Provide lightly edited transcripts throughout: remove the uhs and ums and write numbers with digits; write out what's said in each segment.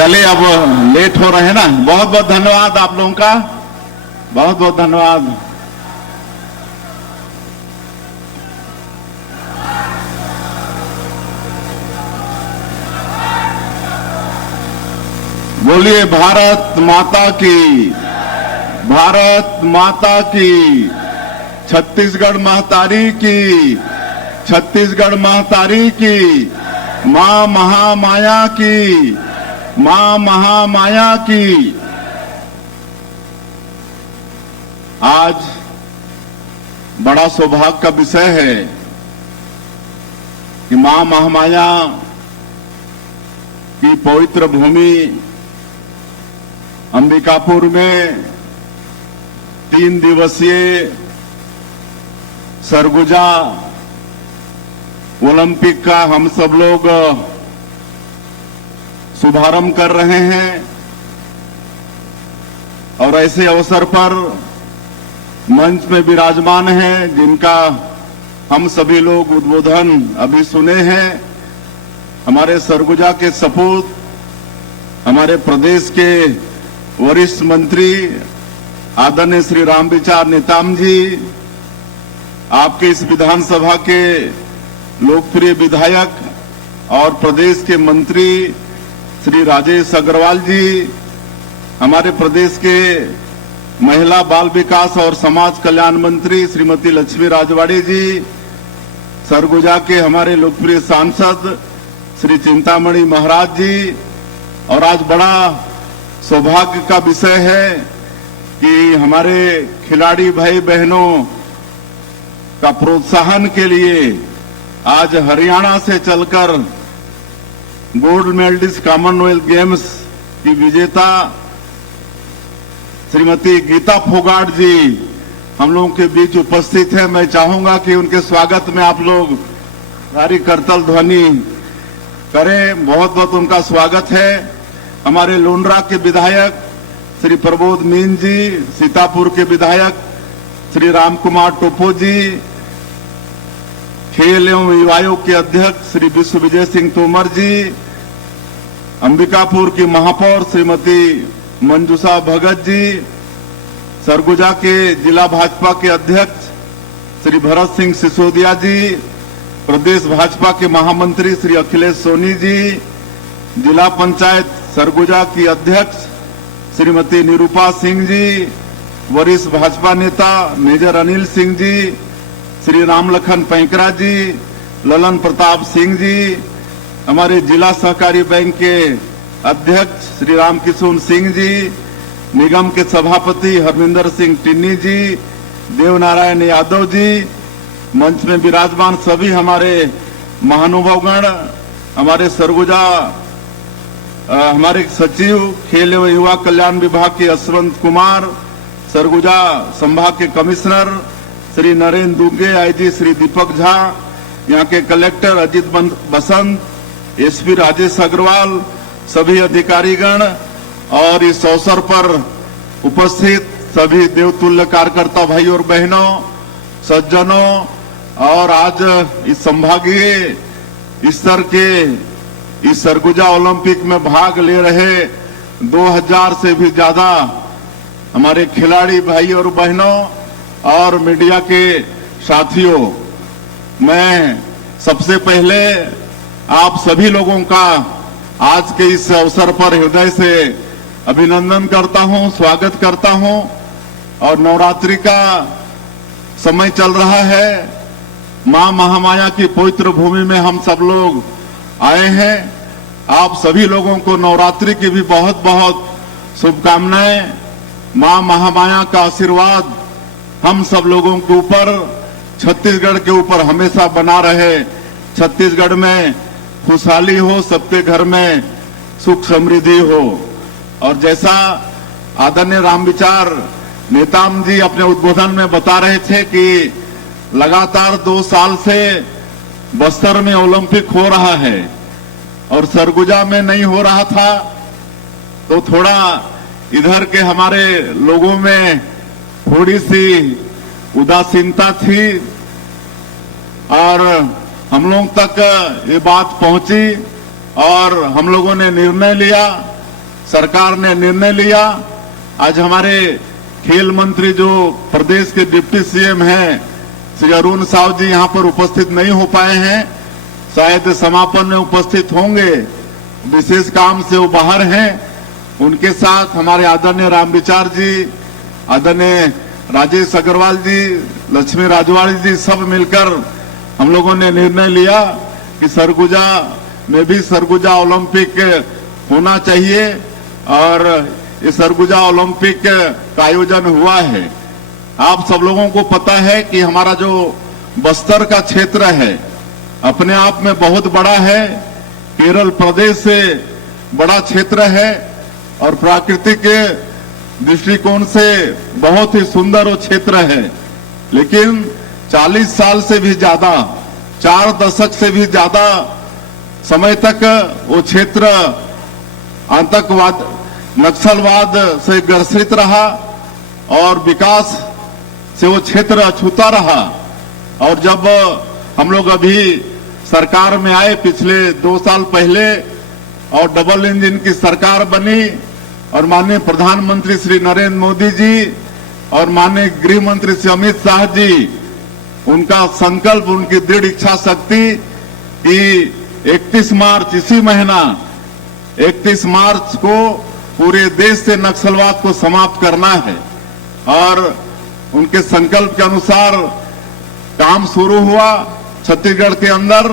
चलिए अब लेट हो रहे हैं ना। बहुत बहुत धन्यवाद आप लोगों का, बहुत बहुत धन्यवाद। बोलिए भारत माता की, भारत माता की, छत्तीसगढ़ महतारी की, छत्तीसगढ़ महतारी की, मां महामाया की, मां महामाया की। आज बड़ा सौभाग्य का विषय है कि मां महामाया की पवित्र भूमि अंबिकापुर में 3 दिवसीय सरगुजा ओलंपिक का हम सब लोग शुभारंभ कर रहे हैं। और ऐसे अवसर पर मंच में विराजमान हैं जिनका हम सभी लोग उद्बोधन अभी सुने हैं। हमारे सरगुजा के सपूत, हमारे प्रदेश के वरिष्ठ मंत्री आदरणीय श्री रामविचार नेताम जी, आपके इस विधानसभा के लोकप्रिय विधायक और प्रदेश के मंत्री श्री राजेश अग्रवाल जी, हमारे प्रदेश के महिला बाल विकास और समाज कल्याण मंत्री श्रीमती लक्ष्मी राजवाड़ी जी, सरगुजा के हमारे लोकप्रिय सांसद श्री चिंतामणि महाराज जी। और आज बड़ा सौभाग्य का विषय है कि हमारे खिलाड़ी भाई बहनों का प्रोत्साहन के लिए आज हरियाणा से चलकर गोल्ड मेडलिस्ट कॉमनवेल्थ गेम्स की विजेता श्रीमती गीता फोगाट जी हम लोगों के बीच उपस्थित है। मैं चाहूंगा कि उनके स्वागत में आप लोग सारी करतल ध्वनि करें। बहुत बहुत उनका स्वागत है। हमारे लोंडरा के विधायक श्री प्रबोध मीन जी, सीतापुर के विधायक श्री राम कुमार टोपो जी, खेल एवं युवा आयोग के अध्यक्ष श्री विश्व विजय सिंह तोमर जी, अंबिकापुर की महापौर श्रीमती मंजूषा भगत जी, सरगुजा के जिला भाजपा के अध्यक्ष श्री भरत सिंह सिसोदिया जी, प्रदेश भाजपा के महामंत्री श्री अखिलेश सोनी जी, जिला पंचायत सरगुजा की अध्यक्ष श्रीमती निरूपा सिंह जी, वरिष्ठ भाजपा नेता मेजर अनिल सिंह जी, श्री रामलखन पैंकरा जी, ललन प्रताप सिंह जी, हमारे जिला सहकारी बैंक के अध्यक्ष श्री रामकिशोर सिंह जी, निगम के सभापति हरविंदर सिंह टिन्नी जी, देवनारायण यादव जी, मंच में विराजमान सभी हमारे महानुभावगण, हमारे सरगुजा हमारे सचिव खेल एवं युवा कल्याण विभाग के यशवंत कुमार, सरगुजा संभाग के कमिश्नर श्री नरेंद्र दुगे, आईजी श्री दीपक झा, यहाँ के कलेक्टर अजित बसंत, एसपी राजेश अग्रवाल, सभी अधिकारीगण और इस अवसर पर उपस्थित सभी देवतुल्य कार्यकर्ता भाई और बहनों, सज्जनों, और आज इस संभागीय स्तर के इस सरगुजा ओलंपिक में भाग ले रहे 2000 से भी ज्यादा हमारे खिलाड़ी भाई और बहनों और मीडिया के साथियों, मैं सबसे पहले आप सभी लोगों का आज के इस अवसर पर हृदय से अभिनंदन करता हूं, स्वागत करता हूं। और नवरात्रि का समय चल रहा है, मां महामाया की पवित्र भूमि में हम सब लोग आए हैं। आप सभी लोगों को नवरात्रि की भी बहुत बहुत शुभकामनाएं। मां महामाया का आशीर्वाद हम सब लोगों के ऊपर, छत्तीसगढ़ के ऊपर हमेशा बना रहे। छत्तीसगढ़ में खुशहाली हो, सबके घर में सुख समृद्धि हो। और जैसा आदरणीय रामविचार नेताम जी अपने उद्बोधन में बता रहे थे कि लगातार 2 साल से बस्तर में ओलंपिक हो रहा है और सरगुजा में नहीं हो रहा था, तो थोड़ा इधर के हमारे लोगों में थोड़ी सी उदासीनता थी और हम लोग तक ये बात पहुंची और हम लोगों ने निर्णय लिया सरकार ने निर्णय लिया। आज हमारे खेल मंत्री जो प्रदेश के डिप्टी सीएम हैं श्री अरुण साव जी यहाँ पर उपस्थित नहीं हो पाए हैं, शायद समापन में उपस्थित होंगे, विशेष काम से वो बाहर हैं। उनके साथ हमारे आदरणीय रामविचार जी, आदरणीय राजेश अग्रवाल जी, लक्ष्मी राजवाड़ी जी सब मिलकर हम लोगों ने निर्णय लिया कि सरगुजा में भी सरगुजा ओलंपिक होना चाहिए और ये सरगुजा ओलंपिक का आयोजन हुआ है। आप सब लोगों को पता है कि हमारा जो बस्तर का क्षेत्र है अपने आप में बहुत बड़ा है, केरल प्रदेश से बड़ा क्षेत्र है और प्राकृतिक दृष्टिकोण से बहुत ही सुंदर वो क्षेत्र है। लेकिन 40 साल से भी ज्यादा, 4 दशक से भी ज्यादा समय तक वो क्षेत्र आतंकवाद, नक्सलवाद से ग्रसित रहा और विकास से वो क्षेत्र अछूता रहा। और जब हम लोग अभी सरकार में आए पिछले 2 साल पहले और डबल इंजन की सरकार बनी और माननीय प्रधानमंत्री श्री नरेंद्र मोदी जी और माननीय गृह मंत्री श्री अमित शाह जी, उनका संकल्प, उनकी दृढ़ इच्छा शक्ति कि 31 मार्च इसी महीना 31 मार्च को पूरे देश से नक्सलवाद को समाप्त करना है। और उनके संकल्प के अनुसार काम शुरू हुआ छत्तीसगढ़ के अंदर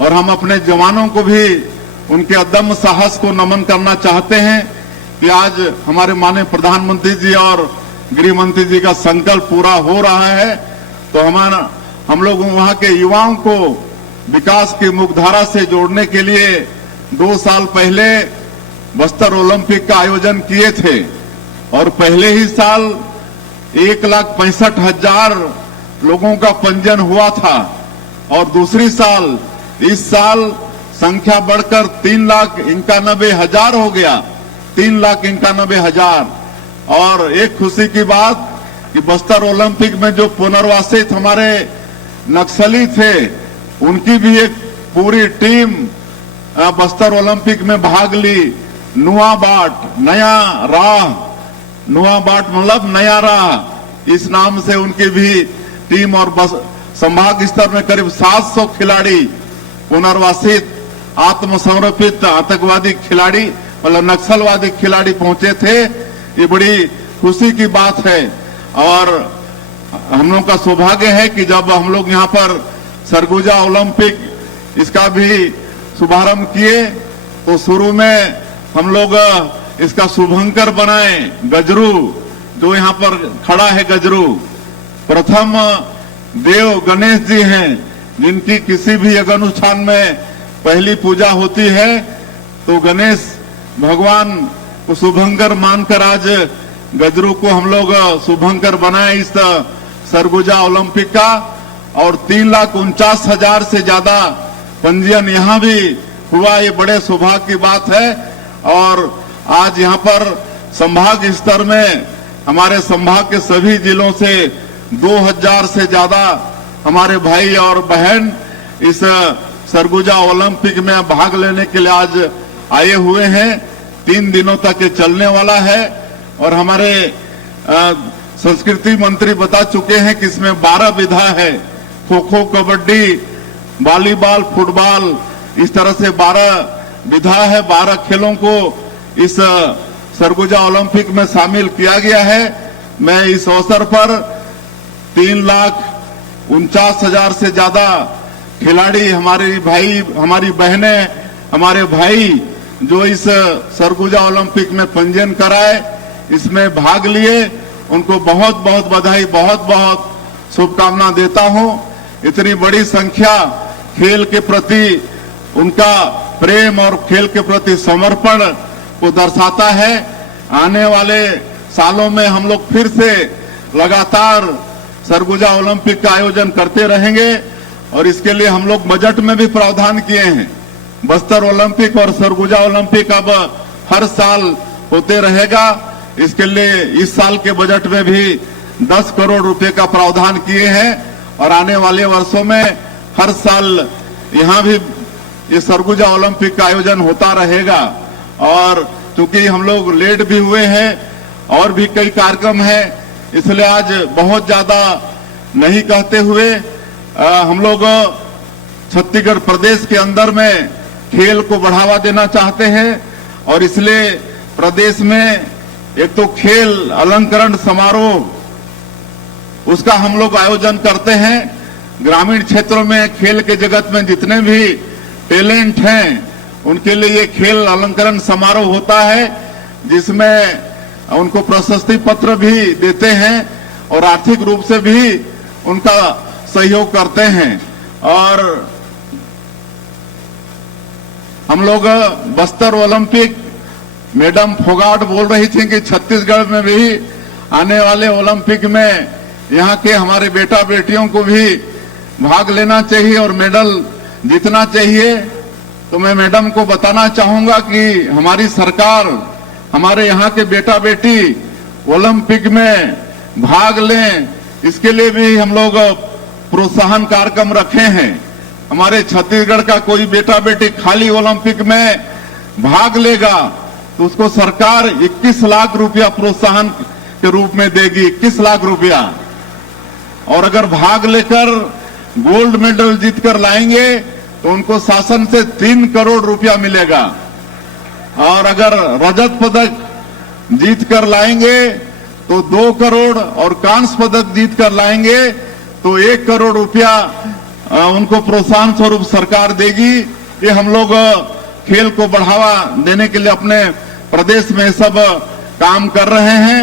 और हम अपने जवानों को भी उनके अदम्य साहस को नमन करना चाहते हैं कि आज हमारे माननीय प्रधानमंत्री जी और गृह मंत्री जी का संकल्प पूरा हो रहा है। तो हम लोग वहां के युवाओं को विकास की मुख्यधारा से जोड़ने के लिए 2 साल पहले बस्तर ओलंपिक का आयोजन किए थे और पहले ही साल 1,65,000 लोगों का पंजीयन हुआ था और दूसरी साल इस साल संख्या बढ़कर 3,91,000 हो गया, 3,91,000। और एक खुशी की बात कि बस्तर ओलंपिक में जो पुनर्वासित हमारे नक्सली थे उनकी भी एक पूरी टीम बस्तर ओलंपिक में भाग ली। नुआ बाट, नया राह, नुआ बाट मतलब नया राह, इस नाम से उनकी भी टीम और संभाग स्तर में करीब 700 खिलाड़ी पुनर्वासित आत्मसमर्पित आतंकवादी खिलाड़ी मतलब नक्सलवादी खिलाड़ी पहुंचे थे। ये बड़ी खुशी की बात है और हम लोग का सौभाग्य है कि जब हम लोग यहाँ पर सरगुजा ओलंपिक इसका भी शुभारंभ किए तो शुरू में हम लोग इसका शुभंकर बनाए गजरू, जो यहाँ पर खड़ा है गजरू, प्रथम देव गणेश जी हैं जिनकी किसी भी यज्ञ अनुष्ठान में पहली पूजा होती है तो गणेश भगवान को शुभंकर मानकर आज गजरू को हम लोग शुभंकर बनाए इस सरगुजा ओलंपिक का। और 3,49,000 से ज्यादा पंजीयन यहाँ भी हुआ, ये बड़े सौभाग्य की बात है। और आज यहाँ पर संभाग स्तर में हमारे संभाग के सभी जिलों से 2,000 से ज्यादा हमारे भाई और बहन इस सरगुजा ओलंपिक में भाग लेने के लिए आज आए हुए हैं। 3 दिनों तक ये चलने वाला है और हमारे संस्कृति मंत्री बता चुके हैं कि इसमें 12 विधा है, खो खो, कबड्डी, वॉलीबॉल, फुटबॉल, इस तरह से 12 विधा है। 12 खेलों को इस सरगुजा ओलंपिक में शामिल किया गया है। मैं इस अवसर पर 3,49,000 से ज्यादा खिलाड़ी, हमारे भाई, हमारी बहनें, हमारे भाई जो इस सरगुजा ओलंपिक में पंजीयन कराए, इसमें भाग लिए, उनको बहुत बहुत बधाई, बहुत बहुत शुभकामना देता हूं। इतनी बड़ी संख्या खेल के प्रति उनका प्रेम और खेल के प्रति समर्पण को दर्शाता है। आने वाले सालों में हम लोग फिर से लगातार सरगुजा ओलंपिक का आयोजन करते रहेंगे और इसके लिए हम लोग बजट में भी प्रावधान किए हैं। बस्तर ओलंपिक और सरगुजा ओलंपिक अब हर साल होते रहेगा। इसके लिए इस साल के बजट में भी 10 करोड़ रुपए का प्रावधान किए हैं और आने वाले वर्षों में हर साल यहाँ भी ये सरगुजा ओलंपिक का आयोजन होता रहेगा। और चूंकि हम लोग लेट भी हुए हैं और भी कई कार्यक्रम है, इसलिए आज बहुत ज्यादा नहीं कहते हुए हम लोग छत्तीसगढ़ प्रदेश के अंदर में खेल को बढ़ावा देना चाहते हैं और इसलिए प्रदेश में एक तो खेल अलंकरण समारोह उसका हम लोग आयोजन करते हैं। ग्रामीण क्षेत्रों में खेल के जगत में जितने भी टैलेंट हैं उनके लिए ये खेल अलंकरण समारोह होता है, जिसमें उनको प्रशस्ति पत्र भी देते हैं और आर्थिक रूप से भी उनका सहयोग करते हैं। और हम लोग बस्तर ओलंपिक, मैडम फोगाट बोल रही थी कि छत्तीसगढ़ में भी आने वाले ओलंपिक में यहाँ के हमारे बेटा बेटियों को भी भाग लेना चाहिए और मेडल जीतना चाहिए। तो मैं मैडम को बताना चाहूंगा कि हमारी सरकार हमारे यहाँ के बेटा बेटी ओलंपिक में भाग लें, इसके लिए भी हम लोग प्रोत्साहन कार्यक्रम रखे हैं। हमारे छत्तीसगढ़ का कोई बेटा बेटी खाली ओलंपिक में भाग लेगा तो उसको सरकार 21 लाख रुपया प्रोत्साहन के रूप में देगी, 21 लाख रुपया। और अगर भाग लेकर गोल्ड मेडल जीतकर लाएंगे तो उनको शासन से 3 करोड़ रुपया मिलेगा और अगर रजत पदक जीत कर लाएंगे तो 2 करोड़ और कांस्य पदक जीत कर लाएंगे तो 1 करोड़ रुपया उनको प्रोत्साहन स्वरूप सरकार देगी। ये हम लोग खेल को बढ़ावा देने के लिए अपने प्रदेश में सब काम कर रहे हैं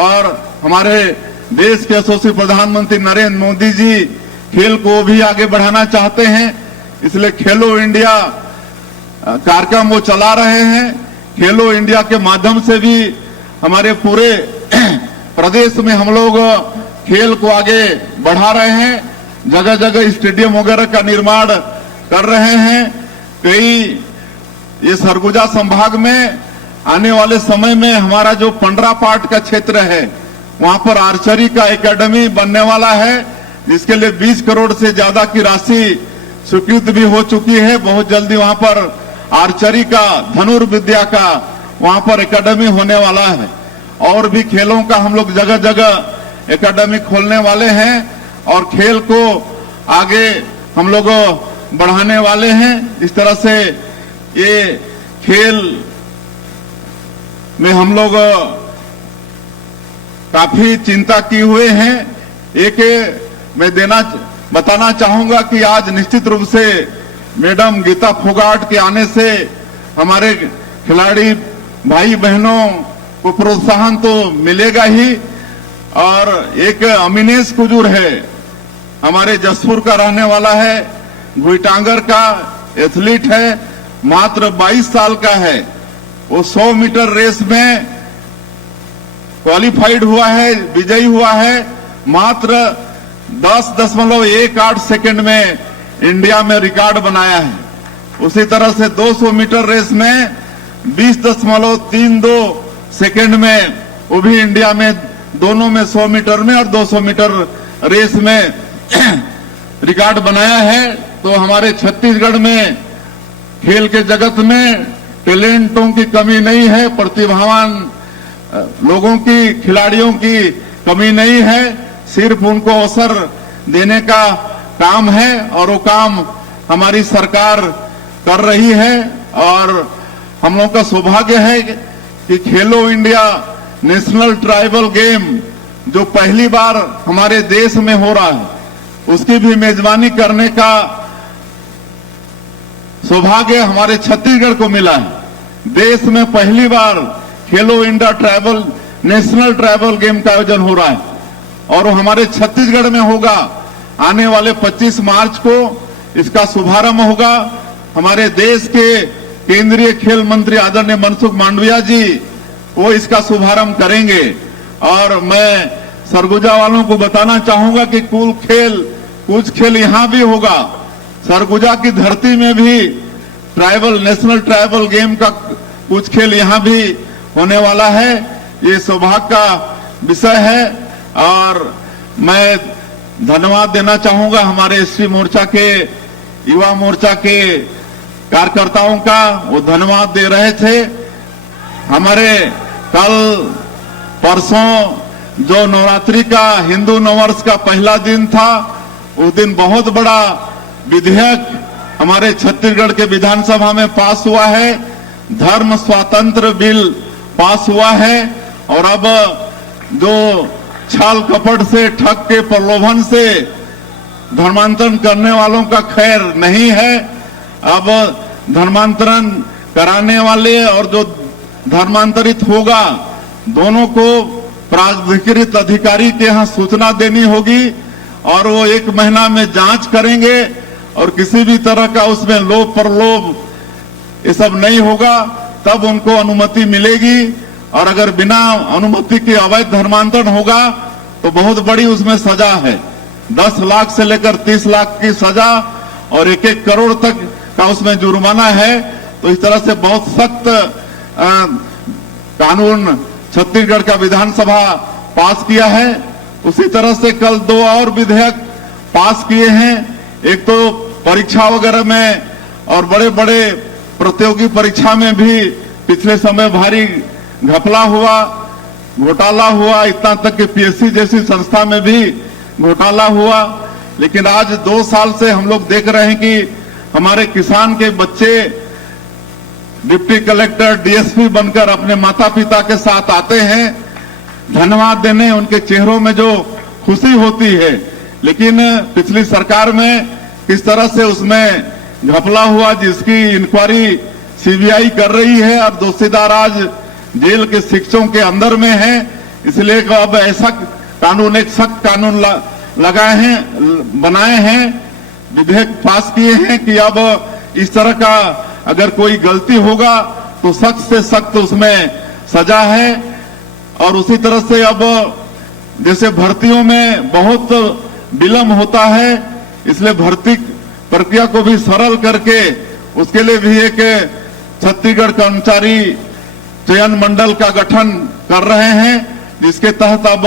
और हमारे देश के यशस्वी प्रधानमंत्री नरेंद्र मोदी जी खेल को भी आगे बढ़ाना चाहते हैं, इसलिए खेलो इंडिया कार्यक्रम वो चला रहे हैं। खेलो इंडिया के माध्यम से भी हमारे पूरे प्रदेश में हम लोग खेल को आगे बढ़ा रहे हैं, जगह जगह स्टेडियम वगैरह का निर्माण कर रहे हैं। कई ये सरगुजा संभाग में आने वाले समय में हमारा जो पंडरापाट का क्षेत्र है वहां पर आर्चरी का एकेडमी बनने वाला है, जिसके लिए 20 करोड़ से ज्यादा की राशि स्वीकृत भी हो चुकी है। बहुत जल्दी वहां पर आर्चरी का, धनुर्विद्या का वहां पर एकेडमी होने वाला है और भी खेलों का हम लोग जगह जगह एकेडमी खोलने वाले हैं और खेल को आगे हम लोग बढ़ाने वाले हैं। इस तरह से ये खेल में हम लोग काफी चिंता किए हुए हैं। एक मैं बताना चाहूंगा कि आज निश्चित रूप से मैडम गीता फोगाट के आने से हमारे खिलाड़ी भाई बहनों को प्रोत्साहन तो मिलेगा ही। और एक अमीनेश कुजूर है, हमारे जसपुर का रहने वाला है, गुईटांगर का एथलीट है, मात्र 22 साल का है। वो 100 मीटर रेस में क्वालिफाइड हुआ है, विजयी हुआ है, मात्र 10.18 सेकंड में इंडिया में रिकॉर्ड बनाया है। उसी तरह से 200 मीटर रेस में 20.32 सेकंड में वो भी इंडिया में दोनों में 100 मीटर में और 200 मीटर रेस में रिकॉर्ड बनाया है। तो हमारे छत्तीसगढ़ में खेल के जगत में टैलेंटों की कमी नहीं है, प्रतिभावान लोगों की, खिलाड़ियों की कमी नहीं है, सिर्फ उनको अवसर देने का काम है और वो काम हमारी सरकार कर रही है। और हम लोग का सौभाग्य है कि खेलो इंडिया नेशनल ट्राइबल गेम जो पहली बार हमारे देश में हो रहा है, उसकी भी मेजबानी करने का सौभाग्य हमारे छत्तीसगढ़ को मिला है। देश में पहली बार खेलो India tribal national tribal game का आयोजन हो रहा है और वो हमारे छत्तीसगढ़ में होगा। आने वाले 25 मार्च को इसका शुभारंभ होगा। हमारे देश के केंद्रीय खेल मंत्री आदरणीय मनसुख मांडविया जी वो इसका शुभारंभ करेंगे। और मैं सरगुजा वालों को बताना चाहूंगा कि कुछ खेल यहाँ भी होगा। सरगुजा की धरती में भी नेशनल ट्राइबल गेम का कुछ खेल यहाँ भी होने वाला है। ये सौभाग्य का विषय है और मैं धन्यवाद देना चाहूंगा हमारे एससी मोर्चा के, युवा मोर्चा के कार्यकर्ताओं का। वो धन्यवाद दे रहे थे हमारे कल परसों जो नवरात्रि का हिंदू नववर्ष का पहला दिन था, उस दिन बहुत बड़ा विधेयक हमारे छत्तीसगढ़ के विधानसभा में पास हुआ है। धर्म स्वातंत्र बिल पास हुआ है और अब जो छल कपट से, ठग के प्रलोभन से धर्मांतरण करने वालों का खैर नहीं है। अब धर्मांतरण कराने वाले और जो धर्मांतरित होगा, दोनों को प्राधिकृत अधिकारी के यहाँ सूचना देनी होगी और वो 1 महीना में जांच करेंगे और किसी भी तरह का उसमें लोभ प्रलोभ ये सब नहीं होगा, तब उनको अनुमति मिलेगी। और अगर बिना अनुमति के अवैध धर्मांतरण होगा तो बहुत बड़ी उसमें सजा है, 10 लाख से लेकर 30 लाख की सजा और 1-1 करोड़ तक का उसमें जुर्माना है। तो इस तरह से बहुत सख्त कानून छत्तीसगढ़ का विधानसभा पास किया है। उसी तरह से कल 2 और विधेयक पास किए हैं। एक तो परीक्षा वगैरह में और बड़े बड़े प्रतियोगी परीक्षा में भी पिछले समय भारी घपला हुआ, घोटाला हुआ, इतना तक कि पीएससी जैसी संस्था में भी घोटाला हुआ। लेकिन आज 2 साल से हम लोग देख रहे हैं कि हमारे किसान के बच्चे डिप्टी कलेक्टर, डीएसपी बनकर अपने माता पिता के साथ आते हैं धन्यवाद देने, उनके चेहरों में जो खुशी होती है। लेकिन पिछली सरकार में किस तरह से उसमें घपला हुआ, जिसकी इंक्वायरी सीबीआई कर रही है और दोषीदार आज जेल के शिक्षकों के अंदर में है। इसलिए अब ऐसा कानून, एक सख्त कानून लगाए हैं, बनाए हैं, विधेयक पास किए हैं कि अब इस तरह का अगर कोई गलती होगा तो सख्त से सख्त उसमें सजा है। और उसी तरह से अब जैसे भर्तियों में बहुत विलंब होता है, इसलिए भर्ती प्रक्रिया को भी सरल करके उसके लिए भी एक छत्तीसगढ़ कर्मचारी चयन मंडल का गठन कर रहे हैं, जिसके तहत अब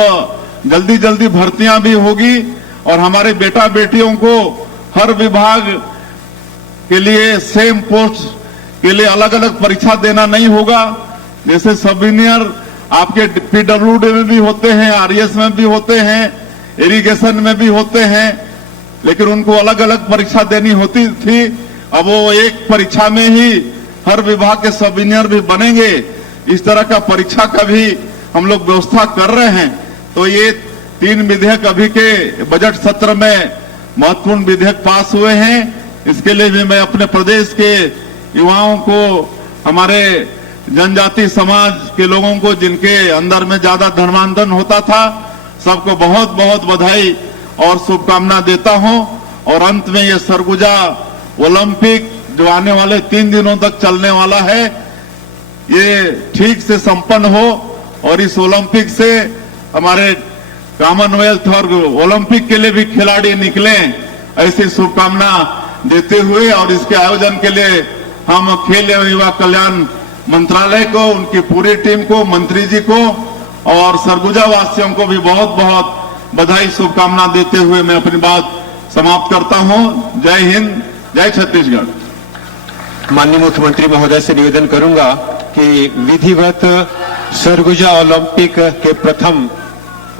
जल्दी जल्दी भर्तियां भी होगी और हमारे बेटा बेटियों को हर विभाग के लिए सेम पोस्ट के लिए अलग अलग परीक्षा देना नहीं होगा। जैसे सब इंजीनियर आपके पीडब्ल्यूडी में भी होते हैं, आरएस में भी होते हैं, इरिगेशन में भी होते हैं, लेकिन उनको अलग अलग परीक्षा देनी होती थी। अब वो एक परीक्षा में ही हर विभाग के सब इंजीनियर भी बनेंगे। इस तरह का परीक्षा का भी हम लोग व्यवस्था कर रहे हैं। तो ये 3 विधेयक अभी के बजट सत्र में महत्वपूर्ण विधेयक पास हुए हैं। इसके लिए भी मैं अपने प्रदेश के युवाओं को, हमारे जनजाति समाज के लोगों को, जिनके अंदर में ज्यादा धर्मांतरण होता था, सबको बहुत बहुत बधाई और शुभकामना देता हूं। और अंत में ये सरगुजा ओलंपिक जो आने वाले 3 दिनों तक चलने वाला है, ये ठीक से संपन्न हो और इस ओलंपिक से हमारे कॉमनवेल्थ और ओलंपिक के लिए भी खिलाड़ी निकले, ऐसी शुभकामना देते हुए और इसके आयोजन के लिए हम खेल एवं युवा कल्याण मंत्रालय को, उनकी पूरी टीम को, मंत्री जी को और सरगुजा वासियों को भी बहुत बहुत बधाई शुभकामना देते हुए मैं अपनी बात समाप्त करता हूं। जय हिंद, जय छत्तीसगढ़। माननीय मुख्यमंत्री महोदय से निवेदन करूंगा कि विधिवत सरगुजा ओलंपिक के प्रथम